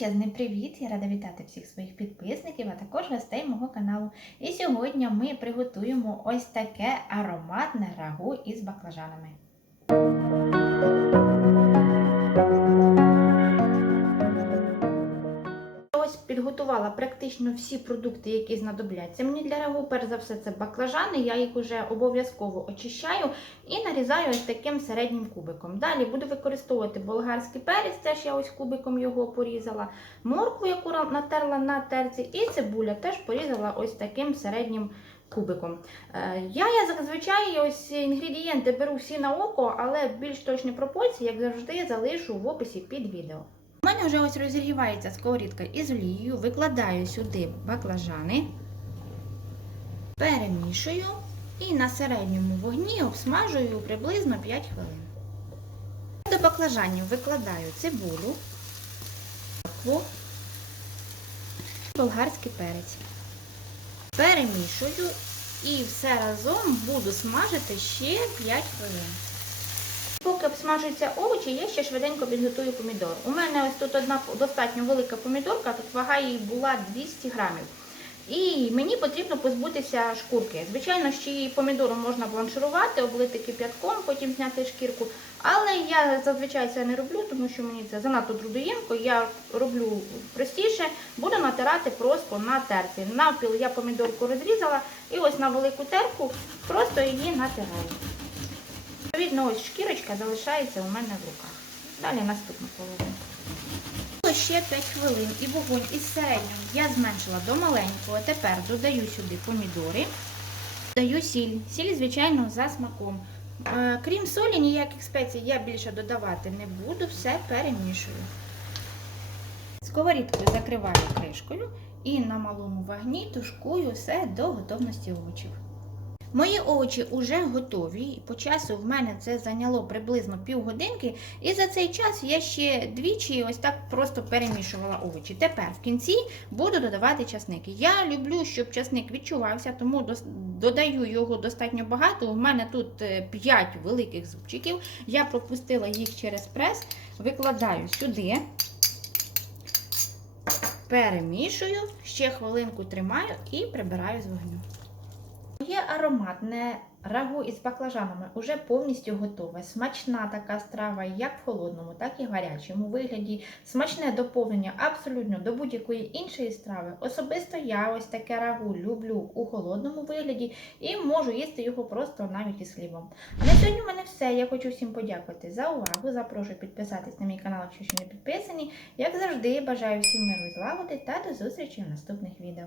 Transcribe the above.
Величезний привіт! Я рада вітати всіх своїх підписників, а також гостей мого каналу. І сьогодні ми приготуємо ось таке ароматне рагу із баклажанами. Ось підготувала практично всі продукти, які знадобляться мені для рагу. Перш за все, це баклажани. Я їх вже обов'язково очищаю і нарізаю ось таким середнім кубиком. Далі буду використовувати болгарський перець, теж я ось кубиком його порізала, моркву, яку натерла на терці, і цибуля теж порізала ось таким середнім кубиком. Е, Я, я зазвичай ось інгредієнти беру всі на око, але більш точні пропорції, як завжди, залишу в описі під відео. У мене вже ось розігрівається сковорідка із олією, викладаю сюди баклажани, перемішую і на середньому вогні обсмажую приблизно 5 хвилин. До баклажанів викладаю цибулю, моркву, болгарський перець. Перемішую і все разом буду смажити ще 5 хвилин. Поки обсмажуються овочі, я ще швиденько підготую помідор. У мене ось тут одна достатньо велика помідорка, тут вага її була 200 грамів. І мені потрібно позбутися шкурки. Звичайно, ще її помідором можна бланширувати, облити кип'ятком, потім зняти шкірку. Але я зазвичай це не роблю, тому що мені це занадто трудоємко. Я роблю простіше, буду натирати просто на терці. Навпіл я помідорку розрізала і ось на велику терку просто її натираю. Відповідно, ось шкірочка залишається у мене в руках. Далі наступну половину. Ще 5 хвилин і вогонь із середнього я зменшила до маленького. Тепер додаю сюди помідори, додаю сіль. Сіль, звичайно, за смаком. Е, Крім солі, ніяких спецій я більше додавати не буду, все перемішую. Сковорідкою закриваю кришкою і на малому вогні тушкую все до готовності овочів. Мої овочі вже готові. По часу в мене це зайняло приблизно півгодинки. І за цей час я ще двічі ось так просто перемішувала овочі. Тепер в кінці буду додавати часник. Я люблю, щоб часник відчувався, тому додаю його достатньо багато. У мене тут 5 великих зубчиків. Я пропустила їх через прес, викладаю сюди. Перемішую, ще хвилинку тримаю і прибираю з вогню. Моє ароматне рагу із баклажанами вже повністю готове. Смачна така страва, як в холодному, так і в гарячому вигляді. Смачне доповнення абсолютно до будь-якої іншої страви. Особисто я ось таке рагу люблю у холодному вигляді і можу їсти його просто навіть із хлібом. На сьогодні в мене все. Я хочу всім подякувати за увагу. Запрошую підписатись на мій канал, якщо ще не підписані. Як завжди, бажаю всім миру і злагоди та до зустрічі в наступних відео.